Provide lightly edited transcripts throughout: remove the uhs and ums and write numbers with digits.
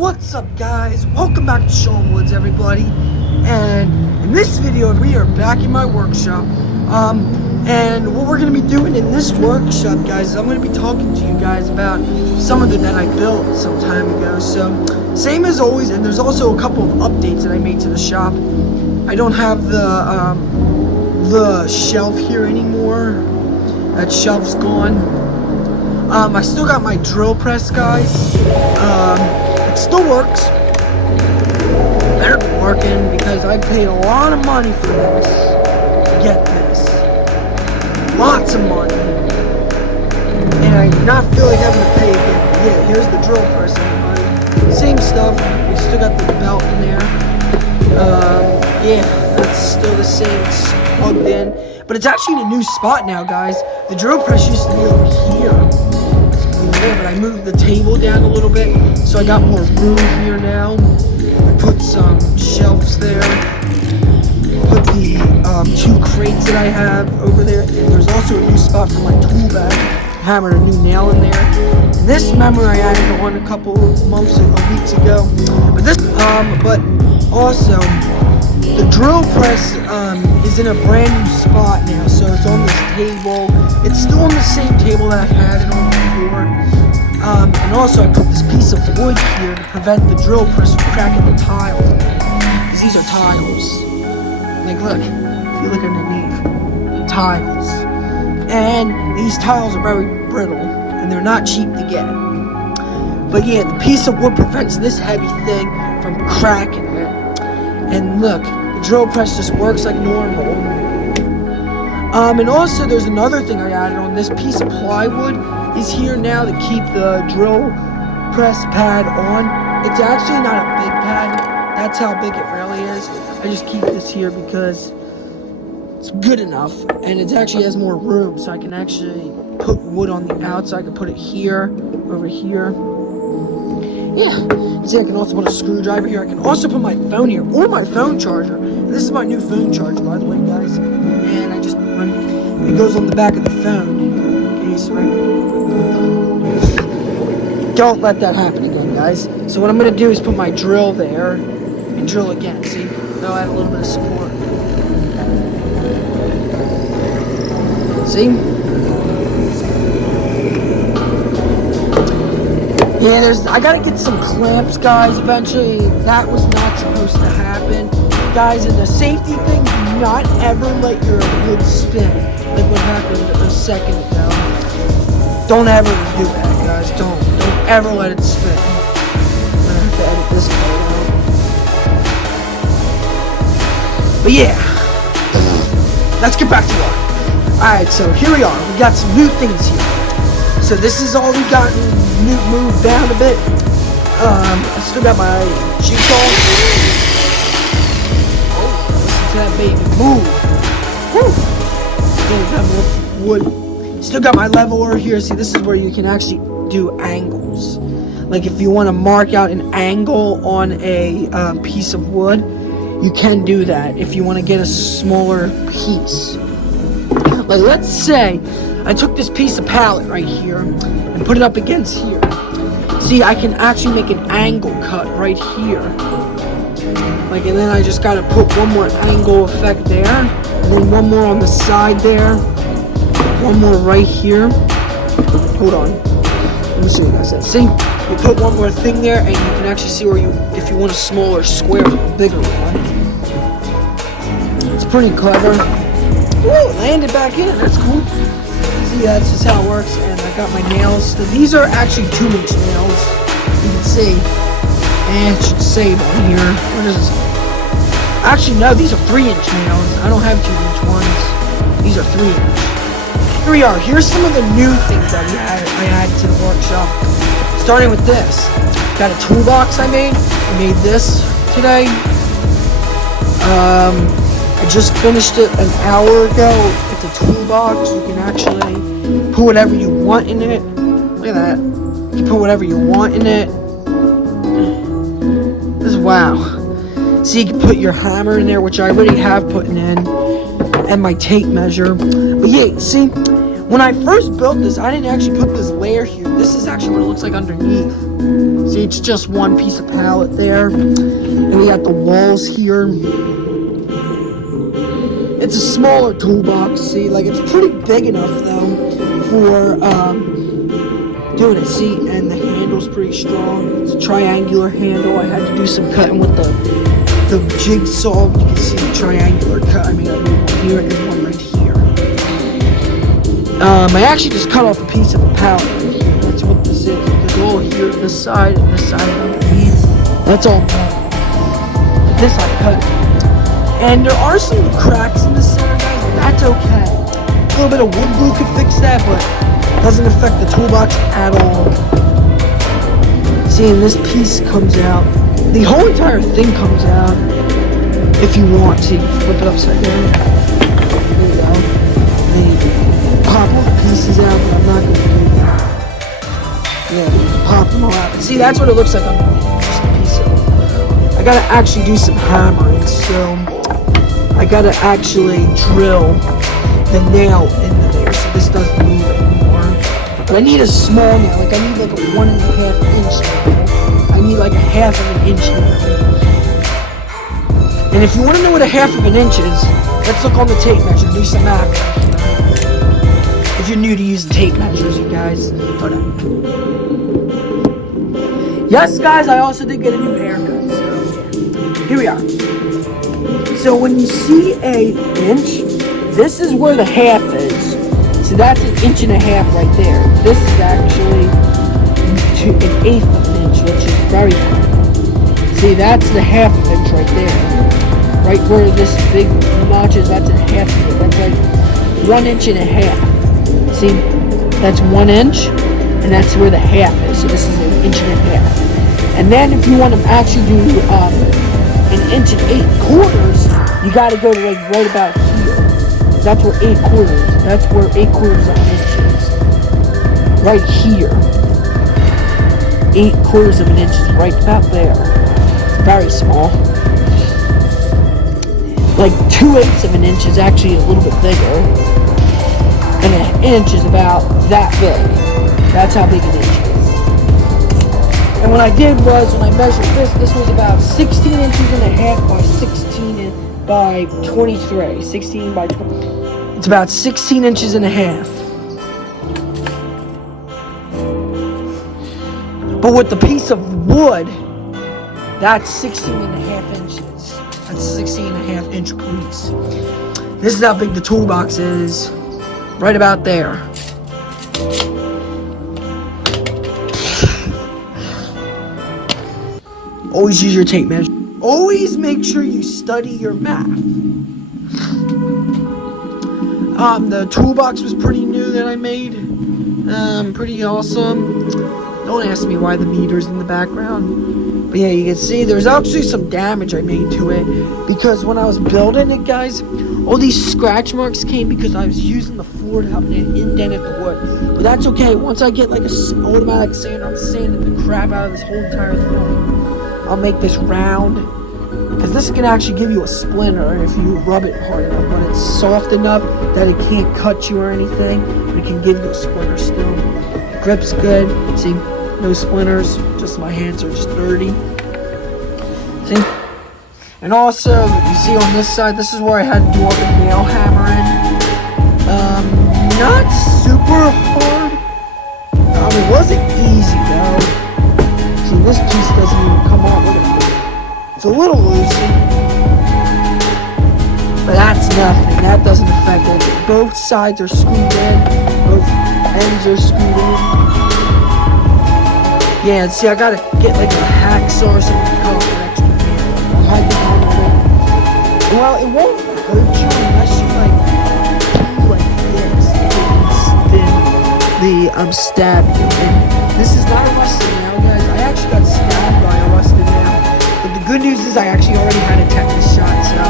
What's up, guys? Welcome back to Sean Woods, everybody. And in this video, we are back in my workshop. And what we're going to be doing in this workshop, guys, is I'm going to be talking to you guys about something that I built some time ago. So, same as always, and there's also a couple of updates that I made to the shop. I don't have the shelf here anymore. That shelf's gone. I still got my drill press, guys. It still works. Better be working because I paid a lot of money for this. Get this. Lots of money. And I do not feel like having to pay again. Yeah, here's the drill press, everybody. Same stuff. We still got the belt in there. Yeah, that's still the same. It's plugged in. But it's actually in a new spot now, guys. The drill press used to be over here. But I moved the table down a little bit, so I got more room here now. I put some shelves there. Put the 2 crates that I have over there, and there's also a new spot for my tool bag. I hammered a new nail in there. And this memory I added on a couple weeks ago. But this, but also the drill press is in a brand new spot now, so it's on this table. It's still on the same table that I've had it on before. And also I put this piece of wood here to prevent the drill press from cracking the tiles. Because these are tiles. Like, look, if you look underneath, tiles. And these tiles are very brittle, and they're not cheap to get. But yeah, the piece of wood prevents this heavy thing from cracking it. And look, the drill press just works like normal. And also there's another thing I added on. This piece of plywood is here now to keep the drill press pad on. It's actually not a big pad. That's how big it really is. I just keep this here because it's good enough. And it actually has more room, so I can actually put wood on the outside. I can put it here, over here. Yeah, see, I can also put a screwdriver here. I can also put my phone here, or my phone charger. And this is my new phone charger, by the way, guys. And I just it goes on the back of the phone. Don't let that happen again, guys. So what I'm gonna do is put my drill there and drill again. See, that'll add a little bit of support. See? Yeah, I gotta get some clamps, guys, eventually. That was not supposed to happen. Guys, in the safety thing, do not ever let your wood spin. Like what happened a second ago. Don't ever do that, guys. Don't ever let it spin. I'm gonna have to edit this part out. But yeah, let's get back to work. Alright, so here we are. We got some new things here. So this is all we got moved down a bit. I still got my jigsaw. Oh, listen to that baby move. Woo! Still got more wood. Still got my leveler here. See, this is where you can actually do angles. Like if you want to mark out an angle on a piece of wood, you can do that if you want to get a smaller piece. Like let's say I took this piece of pallet right here and put it up against here. See, I can actually make an angle cut right here. Like, and then I just gotta put one more angle effect there, and then one more on the side there, one more right here. Hold on, let me show you guys that. See, you put one more thing there, and you can actually see where if you want a smaller square, a bigger one. It's pretty clever. Woo, landed back in, that's cool. See, that's just how it works. And I got my nails. So these are actually 2-inch nails. You can see. And it should say on here. What is this? Actually, no, these are 3-inch nails. I don't have 2-inch ones. These are 3-inch. Here we are. Here's some of the new things that I added to the workshop. Starting with this. Got a toolbox I made. I made this today. I just finished it an hour ago. It's a toolbox. You can actually put whatever you want in it. Look at that. You can put whatever you want in it. This is wow. So you can put your hammer in there, which I already have put in, and my tape measure. But yeah, see, When I first built this, I didn't actually put this layer here. This is actually what it looks like underneath. See, it's just one piece of pallet there. And we got the walls here. It's a smaller toolbox, see, like it's pretty big enough though for doing it. See, and the handle's pretty strong. It's a triangular handle. I had to do some cutting with the jigsaw. You can see the triangular cut. I made one here and one right here. I actually just cut off a piece of the pallet. That's what this is. There's all here, this side and underneath. That's all. This I cut. And there are some cracks in the center, guys, but that's okay. A little bit of wood glue could fix that, but it doesn't affect the toolbox at all. See, and this piece comes out. The whole entire thing comes out if you want. See, flip it upside down. There you go. And then you pop all the pieces out, but I'm not going to do that. Yeah, pop them all out. See, that's what it looks like underneath. Just a piece of it. I gotta actually do some hammering, so I gotta actually drill the nail into there so this doesn't move anymore. But I need a small nail, like I need like a 1.5 inch nail. I need like a 1/2 inch nail. And if you want to know what a 1/2 inch is, let's look on the tape measure and do some math. If you're new to using tape measures, you guys. Hold on. Yes, guys, I also did get a new haircut, so here we are. So when you see a inch, this is where the half is. So that's 1.5 inches right there. This is actually 1/8 of an inch, which is very cool. See, that's the 1/2 inch right there. Right where this big notch is, that's 1/2 of it. That's like 1.5 inches. See, that's 1 inch, and that's where the half is. So this is 1.5 inches. And then if you want to actually do 1 inch and 8/4, you got to go to like right about here. That's where 8/4. That's where 8/4 of an inch is. Right here. 8/4 of an inch is right about there. It's very small. Like 2/8 of an inch is actually a little bit bigger. And 1 inch is about that big. That's how big an inch is. And what I did was, when I measured this was about 16.5 by 16 by 23. 16 by 20. It's about 16.5 inches. But with the piece of wood, that's 16.5 inches. That's 16.5 inch piece. This is how big the toolbox is. Right about there. Always use your tape measure. Always make sure you study your math. The toolbox was pretty new that I made. Pretty awesome. Don't ask me why the meter's in the background. But yeah, you can see there's actually some damage I made to it. Because when I was building it, guys, all these scratch marks came because I was using the floor to help me indent the wood. But that's okay. Once I get like an automatic sander, I'm sanding the crap out of this whole entire thing. I'll make this round, because this can actually give you a splinter if you rub it hard enough, but it's soft enough that it can't cut you or anything, but it can give you a splinter still. The grip's good. See, no splinters, just my hands are just dirty. See? And also, you see on this side, this is where I had to do all the nail hammering. Not super hard. It wasn't easy though. See, this piece doesn't even come out with it. It's a little loosey. But that's nothing. That doesn't affect it. Both sides are screwed in. Both ends are screwed in. Yeah, see, I gotta get like a hacksaw or something to cut off an extra nail. I'll hide the bottom of it. Well, it won't hurt you unless you like do like this. Then stab you. And this is not a rusted nail, guys. I actually got stabbed by a rusted nail. But the good news is I actually already had a tetanus shot, so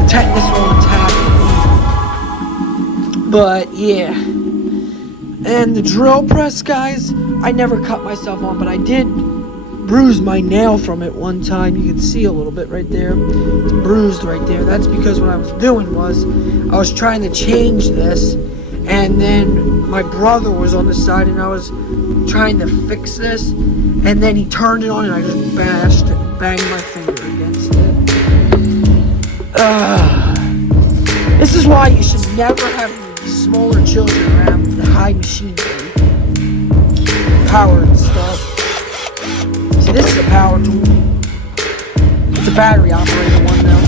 the tetanus won't attack me. But yeah. And the drill press, guys, I never cut myself on, but I did bruise my nail from it one time. You can see a little bit right there. It's bruised right there. That's because what I was doing was I was trying to change this, And then my brother was on the side, and I was trying to fix this, and then he turned it on, and I just banged my finger against it. This is why you should never have smaller children around with the high machinery, power and stuff. See, this is a power tool. It's a battery operated one now.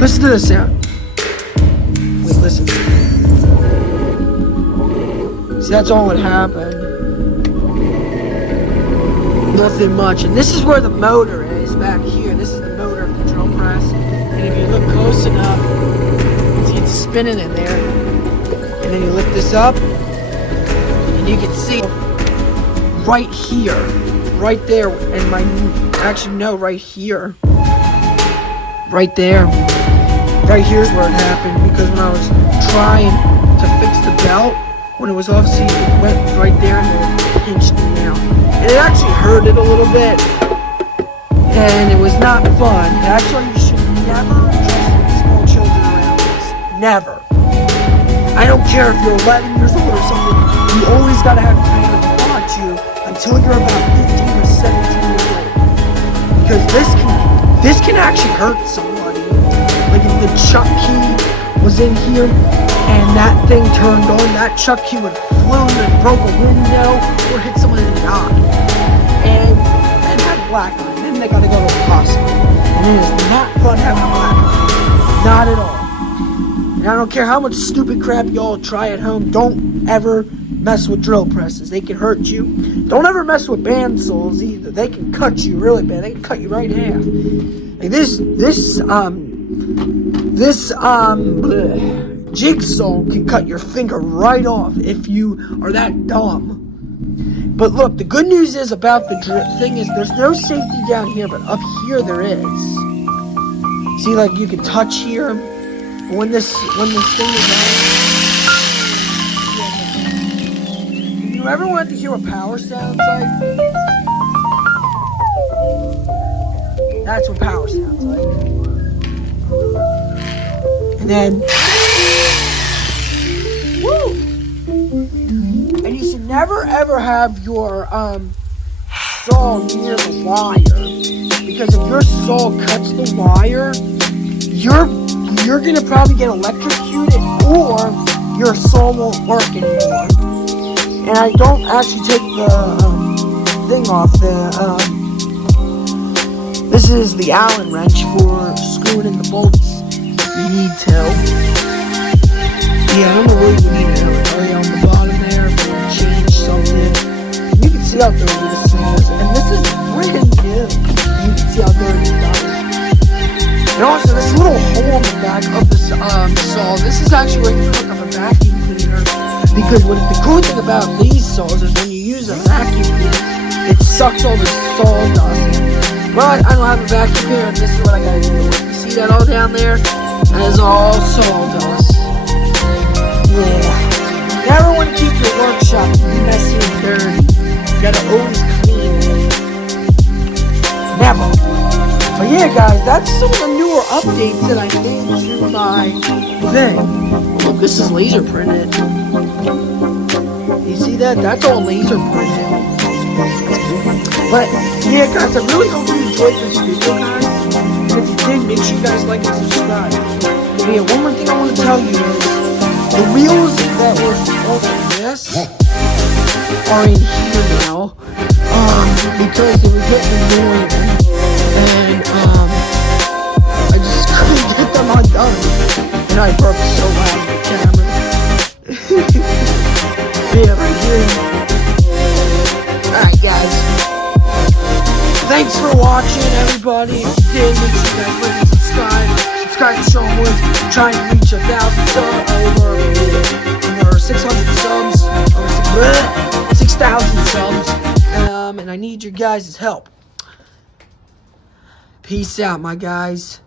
Listen to the sound. Wait, listen. See, that's all that happened. Nothing much. And this is where the motor is, back here. This is the motor of the drill press. And if you look close enough, see it's spinning in there. And then you lift this up, and you can see right here, right there, and right here. Right there. Right here's where it happened, because when I was trying to fix the belt, when it was obviously, it went right there and it pinched me down. And it actually hurted a little bit, and it was not fun. Actually, you should never trust small children around this. Never. I don't care if you're 11 years old or something, you always gotta have your parents watch you until you're about 15 or 17 years old. Because this can actually hurt somebody. Like if the chuck key was in here and that thing turned on, that chuck key would have flown and broke a window or hit someone in the eye. And had black eye. Then they gotta go to the hospital. And it is not fun having a black eye. Not at all. And I don't care how much stupid crap y'all try at home, don't ever mess with drill presses. They can hurt you. Don't ever mess with bandsaws either. They can cut you really bad. They can cut you right in half. Like this jigsaw can cut your finger right off if you are that dumb. But look, the good news is about the thing is there's no safety down here, but up here there is. See, like you can touch here. When this thing is on. You ever want to hear what power sounds like? That's what power sounds like. And then, woo! And you should never ever have your saw near the wire, because if your saw cuts the wire, you're gonna probably get electrocuted, or your saw won't work anymore. And I don't actually take the thing off. This is the Allen wrench for screwing in the bolts. You need to. Yeah, I don't know where you need it. Right on the bottom there, change something. You can see how dirty this thing is, and this is brand new. You can see how dirty it is. And also, this little hole in the back of the saw, this is actually where you hook up a vacuum cleaner. Because the cool thing about these saws is when you use a vacuum cleaner, it sucks all the sawdust. But I don't have a vacuum cleaner, and this is what I gotta do. You see that all down there? That is all sawdust. Yeah. You never want to keep your workshop messy and dirty. You gotta always clean it. Never. But yeah, guys, that's some of the newer updates that I made to my thing. Look, this is laser printed. You see that? That's all laser printed. But yeah, guys, I really hope you enjoyed this video, guys. And if you did, make sure you guys like and subscribe. But yeah, one more thing I want to tell you is the wheels that were on this are in here now. Because they were getting annoying. And I just couldn't get them undone. And I broke so loud on the camera. Yeah, right here. Alright, guys. Thanks for watching, everybody. If you did, make sure you guys like and subscribe. Subscribe to Sean Woods. I'm trying to reach 1,000 subs, over 600 subs, over 6,000 subs. And I need your guys' help. Peace out, my guys.